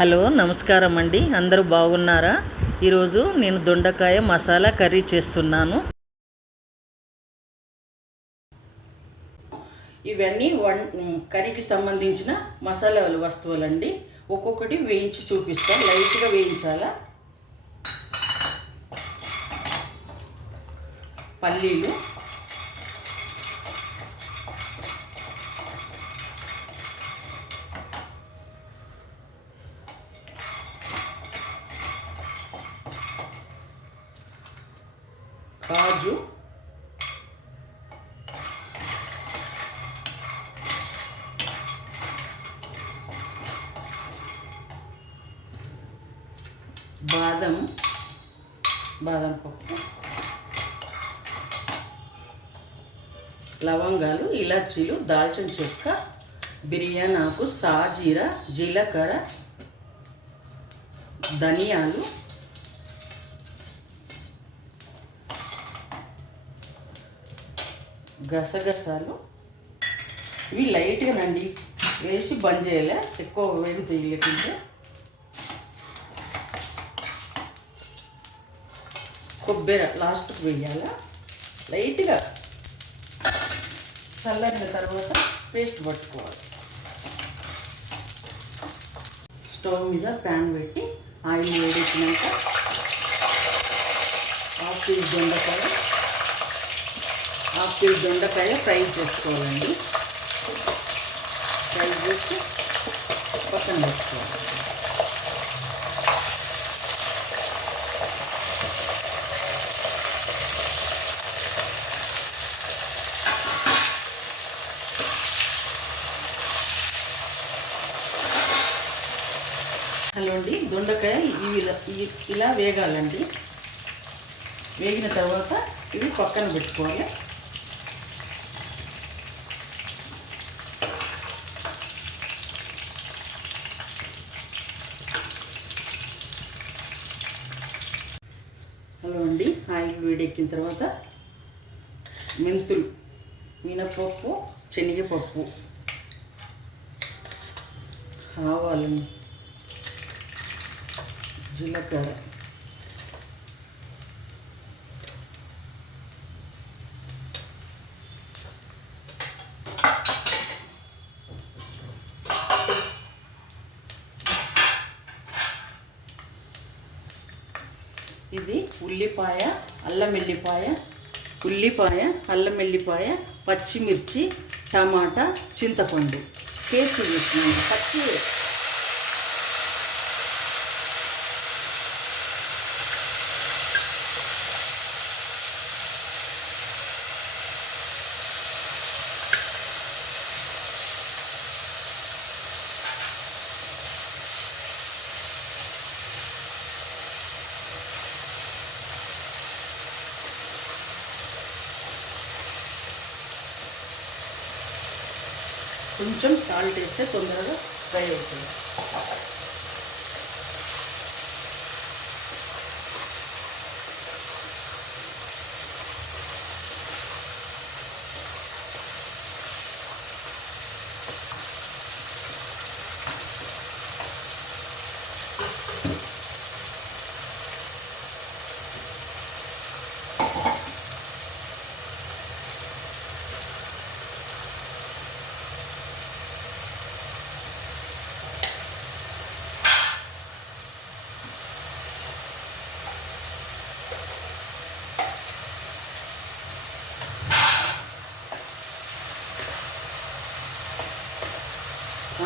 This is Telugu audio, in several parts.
హలో నమస్కారం అండి, అందరూ బాగున్నారా? ఈరోజు నేను దొండకాయ మసాలా కర్రీ చేస్తున్నాను. ఇవన్నీ కర్రీకి సంబంధించిన మసాలా వస్తువులండి. ఒక్కొక్కటి వేయించి చూపిస్తాను. లైట్గా వేయించాలా. పల్లీలు, కాజు, బాదం పప్పు, లవంగాలు, ఇలాచీలు, దాల్చిన చెక్క, బిర్యానీ ఆకు, సాజీర, జీలకర్ర, ధనియాలు, గసగసాలు. ఇవి లైట్గానండి వేసి బంద్ చేయాలి, ఎక్కువ వేడి తీయలేకుంటే. కొబ్బరి లాస్ట్కి వేయాలి లైట్గా. చల్లారిన తర్వాత పేస్ట్ పట్టుకోవాలి. స్టవ్ మీద ప్యాన్ పెట్టి ఆయిల్ వేడెక్కినాక హాఫ్ కేజీ దొండకాయ ఫ్రై చేసుకోవాలండి. ఫ్రై చేసి పక్కన పెట్టుకోవాలి. హలో అండి, దొండకాయ ఇలా వేగాలండి. వేగిన తర్వాత ఇవి పక్కన పెట్టుకోవాలి. హలో అండి, ఆయిల్ వేడెక్కిన తర్వాత మెంతులు, మినపప్పు, శనగపప్పు, ఆవాలు, జీలకర్ర, ఇది ఉల్లిపాయ, అల్లం వెల్లిపాయ, పచ్చిమిర్చి, టమాటా, చింతపండు పేస్ట్ చేసుకున్నాను. పచ్చి కొంచెం సాల్ట్ వేస్తే తొందరగా ఫ్రై అవుతుంది.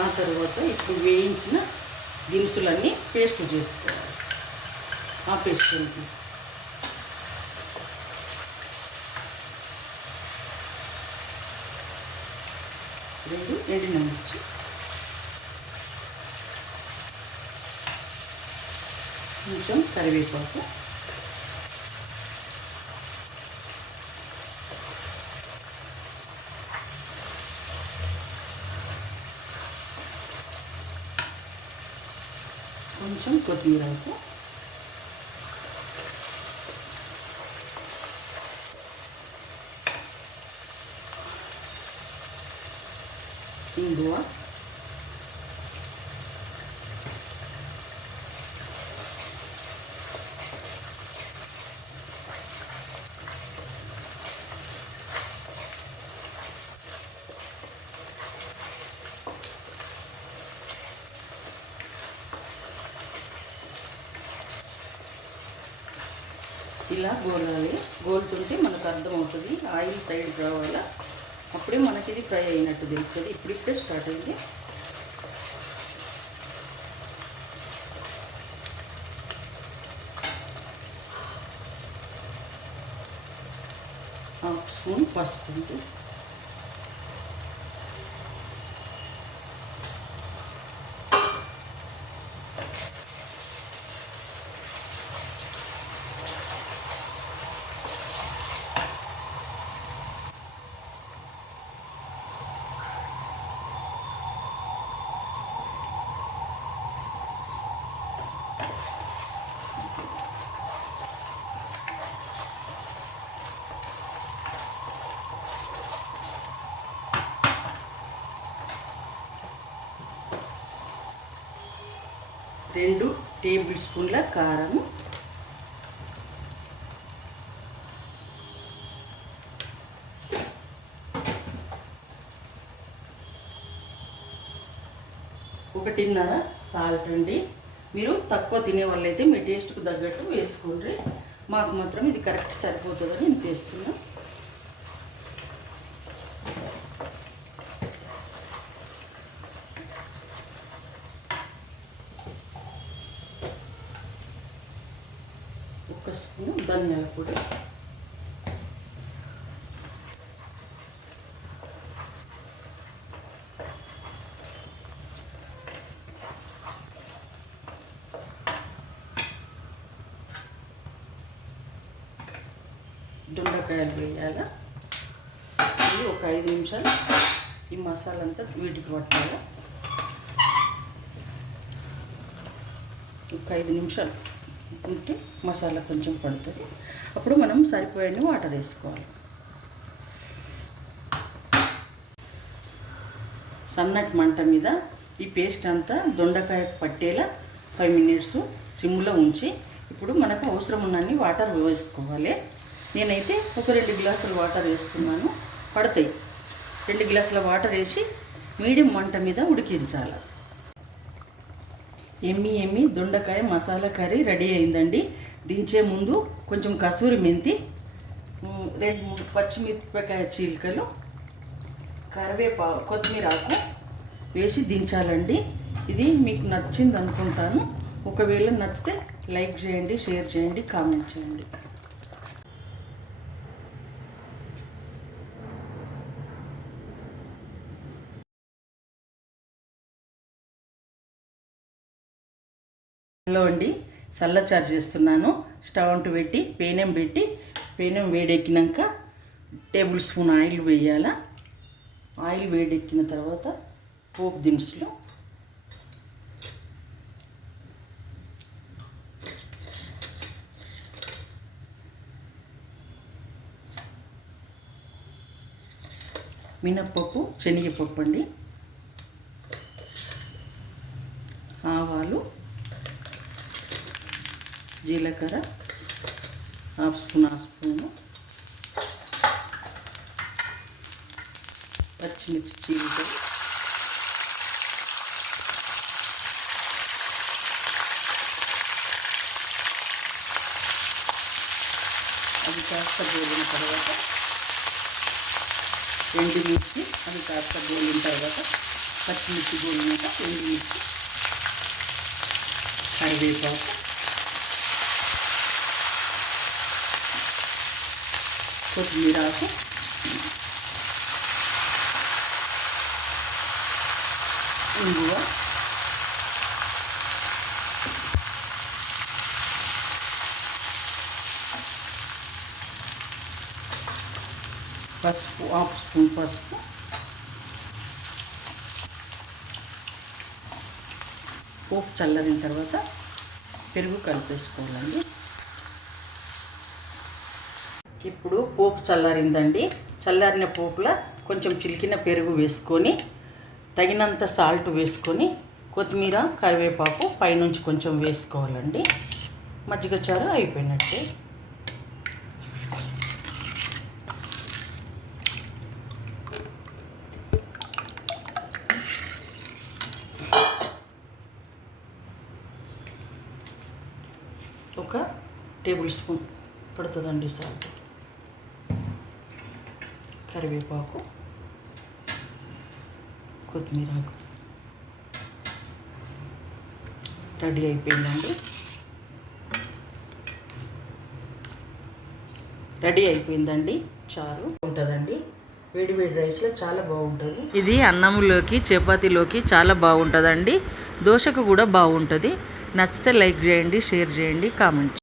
ఆ తర్వాత ఇప్పుడు వేయించిన దినుసులన్నీ పేస్ట్ చేసుకోవాలి. ఆ పేస్ట్ 2 ఎండిమిర్చి, కొంచెం కరివేపాకు, కొంచెం కొత్తిమీర ఆకు, ఇంగువ, ఇలా గోలాలి. గోలుతుంటే మనకు అర్థమవుతుంది ఆయిల్ సైడ్ రావాలా, అప్పుడే మనకి ఇది ఫ్రై అయినట్టు తెలుస్తుంది. ఇప్పుడిప్పుడే స్టార్ట్ అయింది. హాఫ్ స్పూన్ పసుపు, రెండు టేబుల్ స్పూన్ల కారం, ఒకటిన్నర సాల్ట్ అండి. మీరు తక్కువ తినే వాళ్ళైతే మీ టేస్ట్కు తగ్గట్టు వేసుకోండి. మాకు మాత్రం ఇది కరెక్ట్ సరిపోతుందని నేను వేస్తున్నా. ఒక స్పూన్ ధనియాల పొడి, దొండకాయలు వేయాలి. ఇది ఒక 5 నిమిషాలు ఈ మసాలా అంతా వీటికి పట్టాలి. ఒక 5 నిమిషాలు ఉంటే మసాలా కొంచెం పడుతుంది. అప్పుడు మనం సరిపోయే వాటర్ వేసుకోవాలి. సన్నటి మంట మీద ఈ పేస్ట్ అంతా దొండకాయ పట్టేలా 5 మినిట్స్ సిమ్లో ఉంచి ఇప్పుడు మనకు అవసరం ఉన్నన్ని వాటర్ వేసుకోవాలి. నేనైతే ఒక 2 గ్లాసుల వాటర్ వేస్తున్నాను, పడతాయి. 2 గ్లాసుల వాటర్ వేసి మీడియం మంట మీద ఉడికించాలి. ఎమ్మి దొండకాయ మసాలా కర్రీ రెడీ అయిందండి. దించే ముందు కొంచెం కసూరి మెంతి, 2-3 పచ్చిమిరపకాయ చీలికలు, కరివేపాకు, కొత్తిమీర ఆకు వేసి దించాలండి. ఇది మీకు నచ్చింది అనుకుంటాను. ఒకవేళ నచ్చితే లైక్ చేయండి, షేర్ చేయండి, కామెంట్ చేయండి. హలో అండి, చల్లచారు చేస్తున్నాను. స్టవ్ అంటు పెట్టి పేనం వేడెక్కినాక టేబుల్ స్పూన్ ఆయిల్ వేయాలి. ఆయిల్ వేడెక్కిన తర్వాత పోపు దినుసులు, మినప్పప్పు, శనగపప్పు అండి, ఆవాలు, జీలకర్ర హాఫ్ స్పూను, పచ్చిమిర్చి చీలికలు, అది కాస్త గోలిన తర్వాత ఎండుమిర్చి, అది కాస్త గోలిన తర్వాత పచ్చిమిర్చి గోలినాక ఎండుమిర్చి, కరివేపాకు, కొత్తిమీర ఆకు, ఇంగువ, పసుపు, హాఫ్ స్పూన్ పసుపు, పోపు చల్లారిన తర్వాత పెరుగు కలిపేసుకోవాలండి. ఇప్పుడు పోపు చల్లారిందండి. చల్లారిన పోపులో కొంచెం చిలికిన పెరుగు వేసుకొని, తగినంత సాల్ట్ వేసుకొని, కొత్తిమీర, కరివేపాకు పైనుంచి కొంచెం వేసుకోవాలండి. మజ్జిగ చారు అయిపోయినట్టే. ఒక టేబుల్ స్పూన్ పడుతుందండి సాల్ట్, కరివేపాకు, కొత్తిమీరాకు. రెడీ అయిపోయిందండి. రెడీ అయిపోయిందండి. చారు ఉంటుందండి. వేడి వేడి రైస్లో చాలా బాగుంటుంది. ఇది అన్నంలోకి చపాతీలోకి చాలా బాగుంటుందండి. దోశకు కూడా బాగుంటుంది. నచ్చితే లైక్ చేయండి, షేర్ చేయండి, కామెంట్